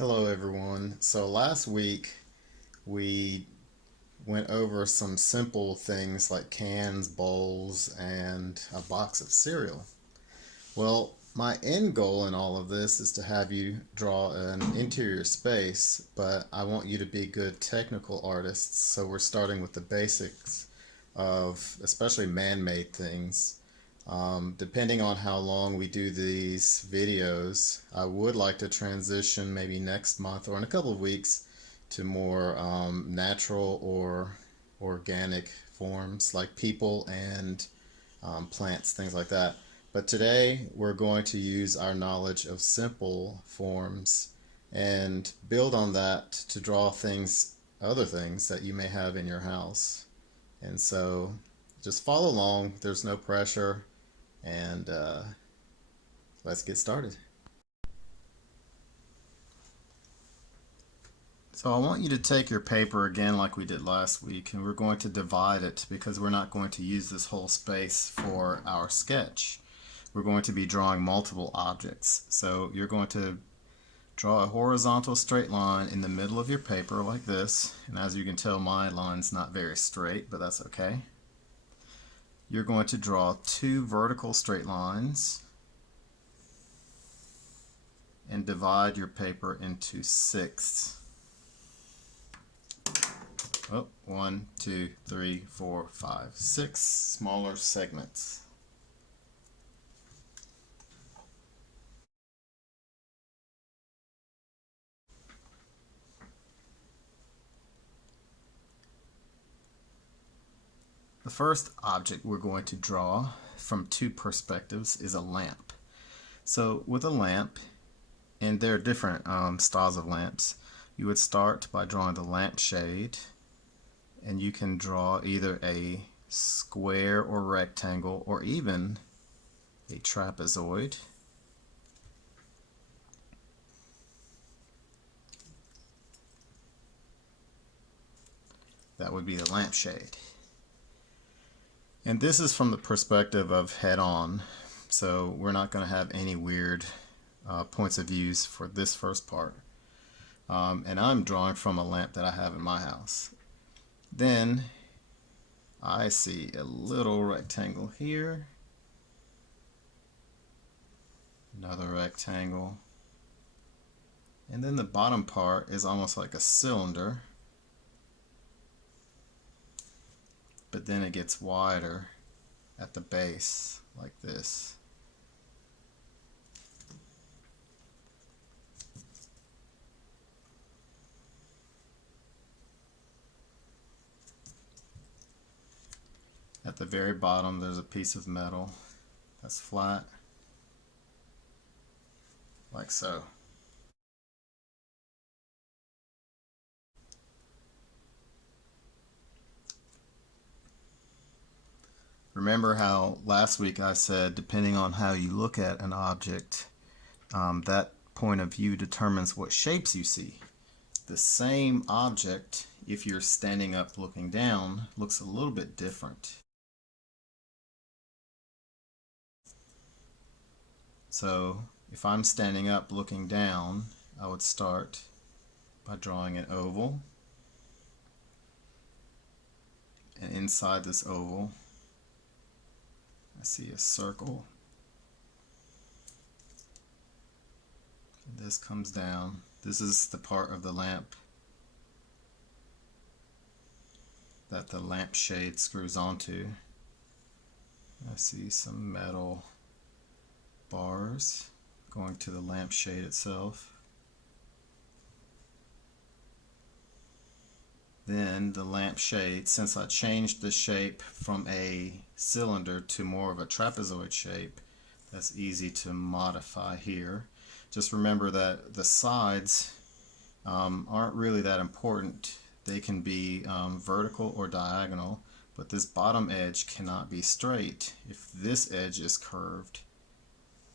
Hello everyone. So last week we went over some simple things like cans, bowls, and a box of cereal. Well, my end goal in all of this is to have you draw an interior space, but I want you to be good technical artists, so we're starting with the basics of especially man-made things. Depending on how long we do these videos, I would like to transition maybe next month or in a couple of weeks to more natural or organic forms like people and plants, things like that. But today we're going to use our knowledge of simple forms and build on that to draw things, other things that you may have in your house. And so just follow along, there's no pressure, and let's get started. So I want you to take your paper again like we did last week, and we're going to divide it because we're not going to use this whole space for our sketch. We're going to be drawing multiple objects. So you're going to draw a horizontal straight line in the middle of your paper like this, and as you can tell my line's not very straight, but that's okay. You're going to draw two vertical straight lines and divide your paper into sixths. Oh, 1, 2, 3, 4, 5, 6 smaller segments. The first object we're going to draw from two perspectives is a lamp. So with a lamp, and there are different styles of lamps, you would start by drawing the lampshade, and you can draw either a square or rectangle or even a trapezoid. That would be the lampshade. And this is from the perspective of head-on, so we're not going to have any weird points of views for this first part. And I'm drawing from a lamp that I have in my house. Then I see a little rectangle here, another rectangle, and then the bottom part is almost like a cylinder, but then it gets wider at the base like this. At the very bottom there's a piece of metal that's flat, like so. Remember how last week I said depending on how you look at an object, that point of view determines what shapes you see. The same object, if you're standing up looking down, looks a little bit different. So if I'm standing up looking down, I would start by drawing an oval, and inside this oval I see a circle. This comes down. This is the part of the lamp that the lampshade screws onto. I see some metal bars going to the lampshade itself. Then the lampshade, since I changed the shape from a cylinder to more of a trapezoid shape, that's easy to modify here. Just remember that the sides aren't really that important. They can be vertical or diagonal, but this bottom edge cannot be straight. If this edge is curved,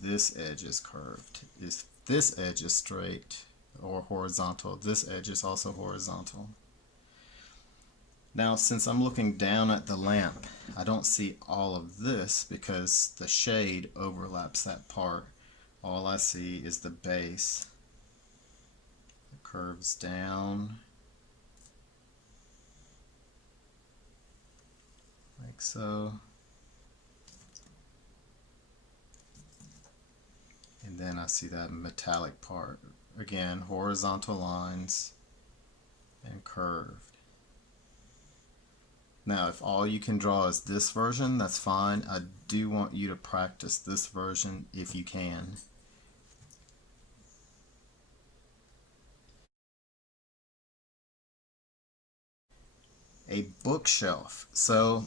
this edge is curved. If this edge is straight or horizontal, this edge is also horizontal. Now, since I'm looking down at the lamp, I don't see all of this because the shade overlaps that part. All I see is the base. curves down like so. And then I see that metallic part. Again, horizontal lines and curved. Now, if all you can draw is this version, that's fine. I do want you to practice this version if you can. A bookshelf. So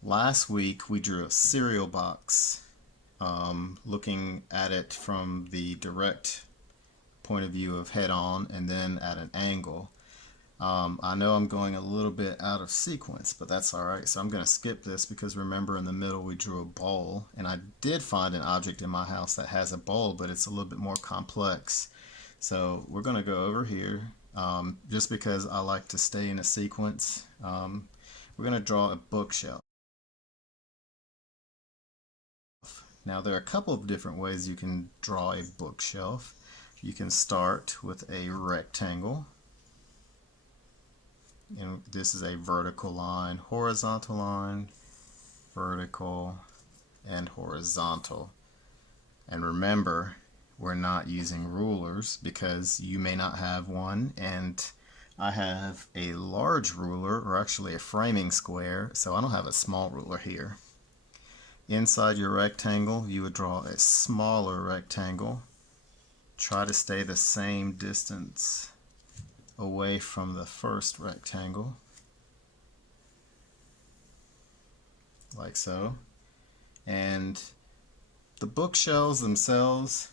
last week we drew a cereal box, looking at it from the direct point of view of head on and then at an angle. I know I'm going a little bit out of sequence, but that's alright. So I'm going to skip this because remember in the middle we drew a bowl, and I did find an object in my house that has a bowl, but it's a little bit more complex. So we're going to go over here, just because I like to stay in a sequence. We're going to draw a bookshelf. Now there are a couple of different ways you can draw a bookshelf. You can start with a rectangle. And this is a vertical line, horizontal line, vertical, and horizontal. And remember, we're not using rulers because you may not have one, and I have a large ruler, or actually a framing square, so I don't have a small ruler here. Inside your rectangle, you would draw a smaller rectangle. Try to stay the same distance away from the first rectangle, like so. And the bookshelves themselves,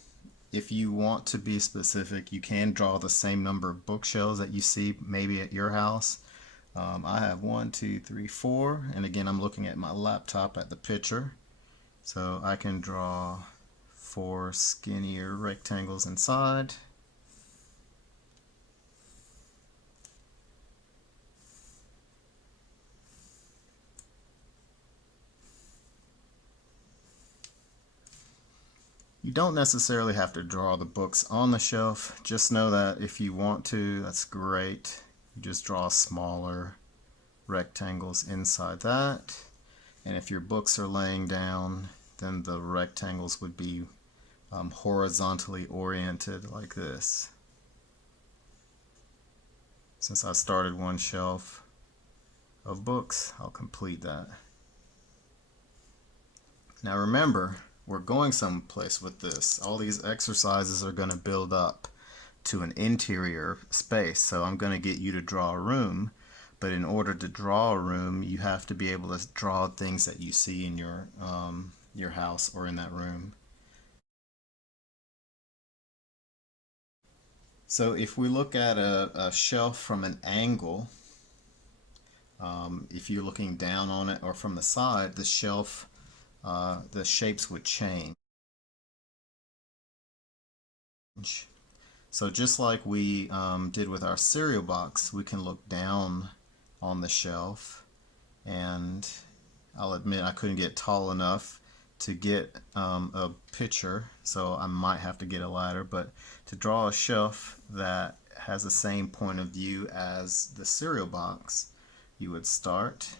if you want to be specific, you can draw the same number of bookshelves that you see maybe at your house. I have 1, 2, 3, 4, and again I'm looking at my laptop at the picture, so I can draw 4 skinnier rectangles inside. You don't necessarily have to draw the books on the shelf. Just know that if you want to, that's great. You just draw smaller rectangles inside that. And if your books are laying down, then the rectangles would be horizontally oriented like this. Since I started one shelf of books, I'll complete that. Now remember, we're going someplace with this. All these exercises are going to build up to an interior space. So I'm going to get you to draw a room. But in order to draw a room, you have to be able to draw things that you see in your house or in that room. So if we look at a shelf from an angle, if you're looking down on it or from the side, the shelf, the shapes would change. So just like we did with our cereal box, we can look down on the shelf, and I'll admit I couldn't get tall enough to get a picture, so I might have to get a ladder, but to draw a shelf that has the same point of view as the cereal box, you would start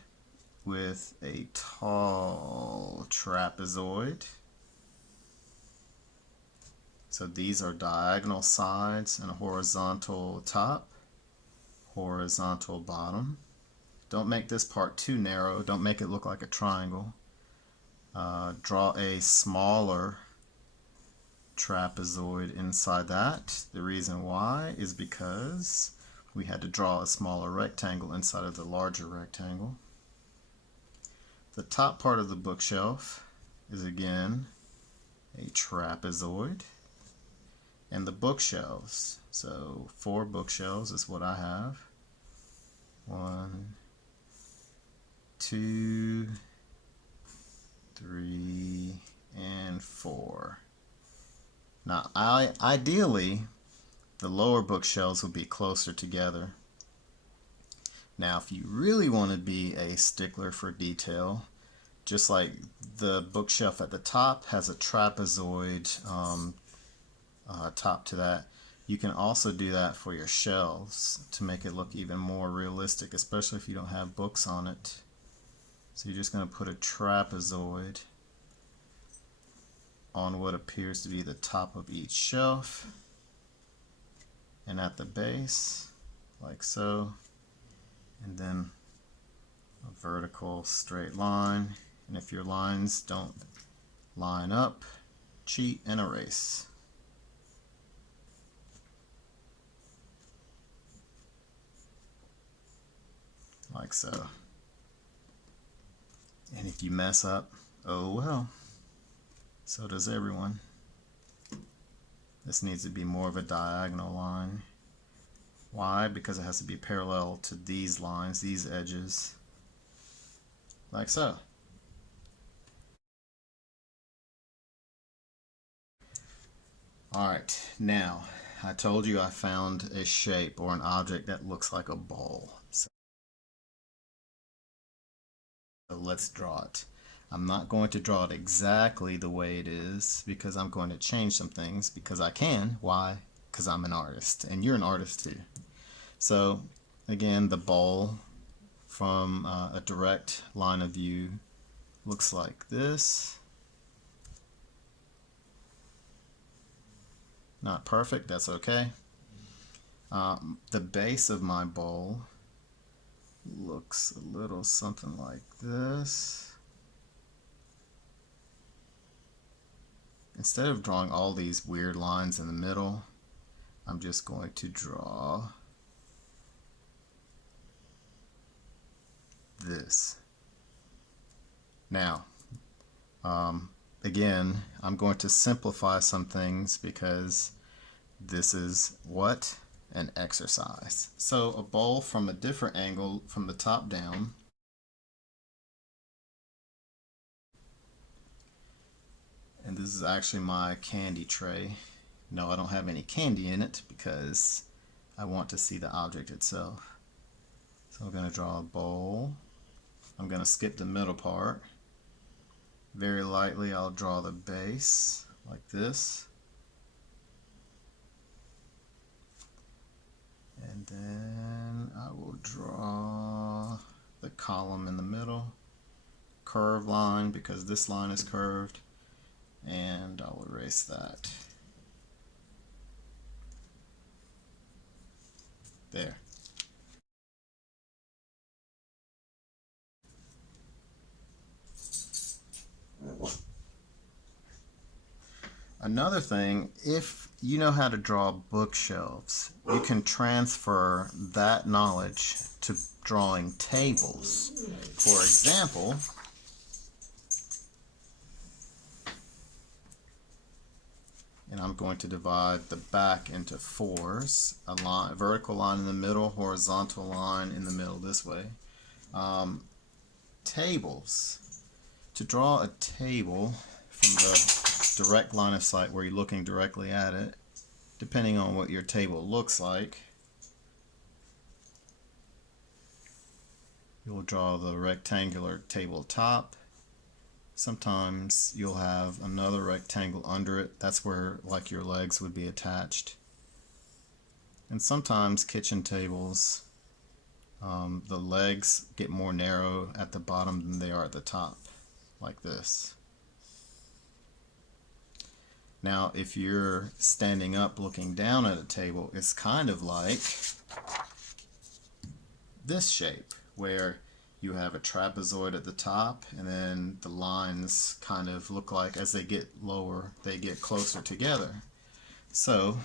with a tall trapezoid. So these are diagonal sides and a horizontal top, horizontal bottom. Don't make this part too narrow. Don't make it look like a triangle. Draw a smaller trapezoid inside that. The reason why is because we had to draw a smaller rectangle inside of the larger rectangle. The top part of the bookshelf is again a trapezoid. And the bookshelves, so 4 bookshelves is what I have. 1, 2, 3, and 4. Now, ideally, the lower bookshelves would be closer together. Now, if you really want to be a stickler for detail, just like the bookshelf at the top has a trapezoid top to that, You can also do that for your shelves to make it look even more realistic, especially if you don't have books on it. So you're just going to put a trapezoid on what appears to be the top of each shelf and at the base, like so, and then a vertical straight line. And if your lines don't line up, cheat and erase. Like so. And if you mess up, oh well, so does everyone. This needs to be more of a diagonal line. Why? Because it has to be parallel to these lines, these edges, like so. Alright, now I told you I found a shape or an object that looks like a bowl. So let's draw it. I'm not going to draw it exactly the way it is because I'm going to change some things because I can. Why? Because I'm an artist and you're an artist too. So again, the bowl from a direct line of view looks like this. Not perfect, that's okay. The base of my bowl looks a little something like this. Instead of drawing all these weird lines in the middle, I'm just going to draw this. Now, again, I'm going to simplify some things because this is what? An exercise. So a bowl from a different angle from the top down. And this is actually my candy tray. No, I don't have any candy in it because I want to see the object itself. So I'm going to draw a bowl. I'm going to skip the middle part. Very lightly I'll draw the base like this. And then I will draw the column in the middle. Curved line because this line is curved. And I'll erase that. There. Another thing, if you know how to draw bookshelves, you can transfer that knowledge to drawing tables. For example, and I'm going to divide the back into fours, a line, a vertical line in the middle, horizontal line in the middle this way. Tables. To draw a table from the direct line of sight where you're looking directly at it, depending on what your table looks like, you'll draw the rectangular tabletop. Sometimes you'll have another rectangle under it. That's where like your legs would be attached. And sometimes kitchen tables, the legs get more narrow at the bottom than they are at the top, like this. Now, if you're standing up looking down at a table, it's kind of like this shape, where you have a trapezoid at the top, and then the lines kind of look like, as they get lower, they get closer together. So,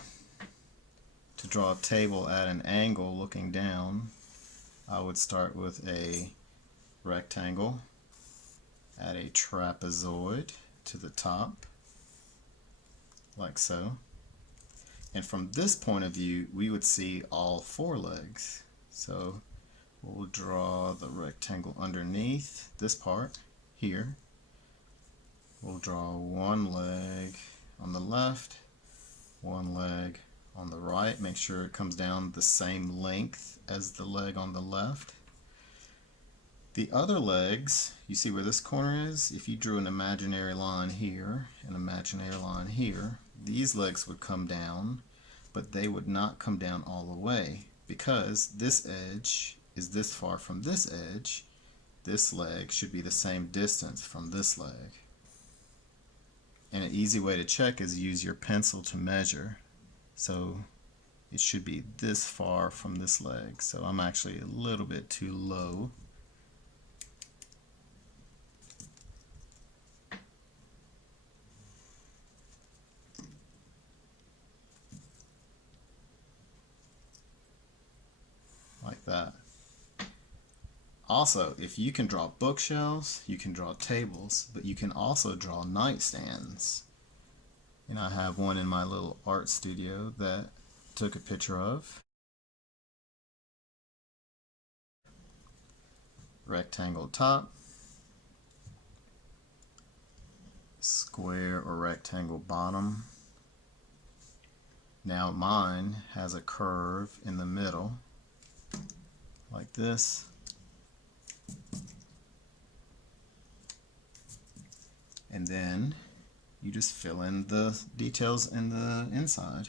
to draw a table at an angle looking down, I would start with a rectangle, add a trapezoid to the top, like so. And from this point of view, we would see all four legs. So we'll draw the rectangle underneath this part here. We'll draw one leg on the left, one leg on the right. Make sure it comes down the same length as the leg on the left. The other legs, you see where this corner is? If you drew an imaginary line here, an imaginary line here, these legs would come down but they would not come down all the way because this edge is this far from this edge. This leg should be the same distance from this leg. And an easy way to check is use your pencil to measure. So it should be this far from this leg. So I'm actually a little bit too low. Like that. Also, if you can draw bookshelves, you can draw tables, but you can also draw nightstands. And I have one in my little art studio that I took a picture of. Rectangle top, square or rectangle bottom. Now mine has a curve in the middle, like this. And then you just fill in the details in the inside.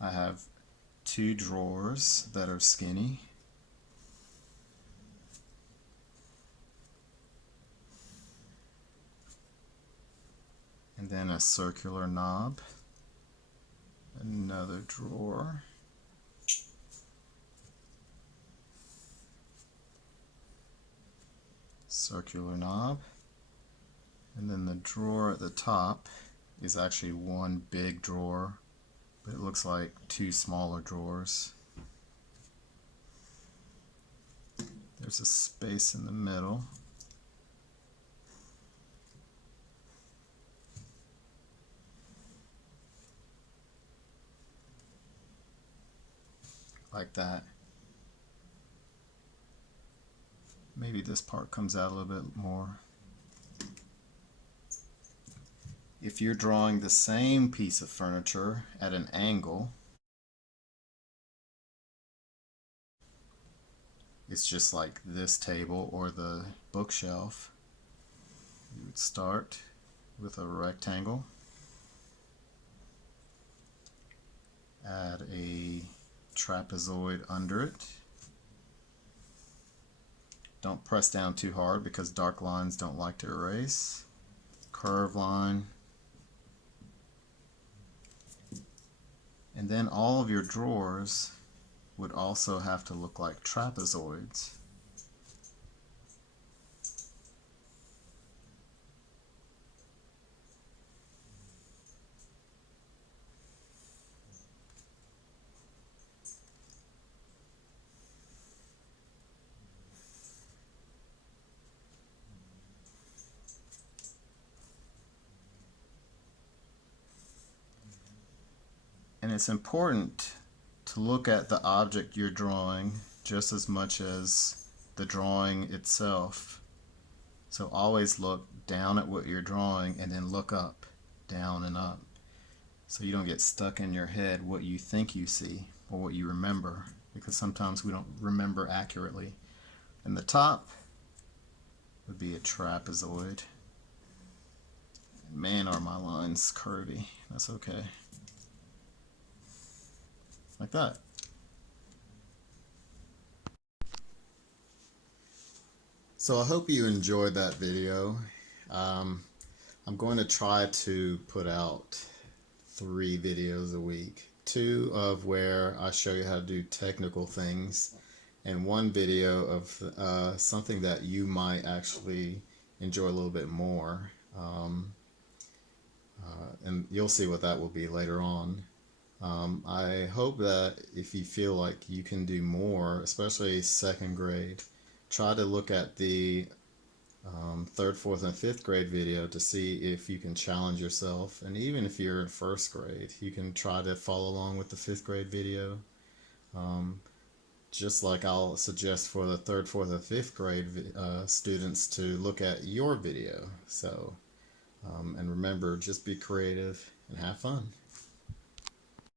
I have two drawers that are skinny. And then a circular knob. Another drawer. Circular knob. And then the drawer at the top is actually one big drawer, but it looks like two smaller drawers. There's a space in the middle. Like that. Maybe this part comes out a little bit more. If you're drawing the same piece of furniture at an angle, it's just like this table or the bookshelf. You would start with a rectangle, add a trapezoid under it. Don't press down too hard because dark lines don't like to erase. Curve line. And then all of your drawers would also have to look like trapezoids. And it's important to look at the object you're drawing just as much as the drawing itself. So always look down at what you're drawing and then look up, down and up. So you don't get stuck in your head what you think you see or what you remember, because sometimes we don't remember accurately. And the top would be a trapezoid. Man, are my lines curvy. That's okay. Like that. So I hope you enjoyed that video. I'm going to try to put out 3 videos a week. 2 of where I show you how to do technical things, and 1 video of something that you might actually enjoy a little bit more. And you'll see what that will be later on. I hope that if you feel like you can do more, especially 2nd grade, try to look at the 3rd, 4th, and 5th grade video to see if you can challenge yourself. And even if you're in 1st grade, you can try to follow along with the 5th grade video. Just like I'll suggest for the 3rd, 4th, and 5th grade students to look at your video. So, and remember, just be creative and have fun.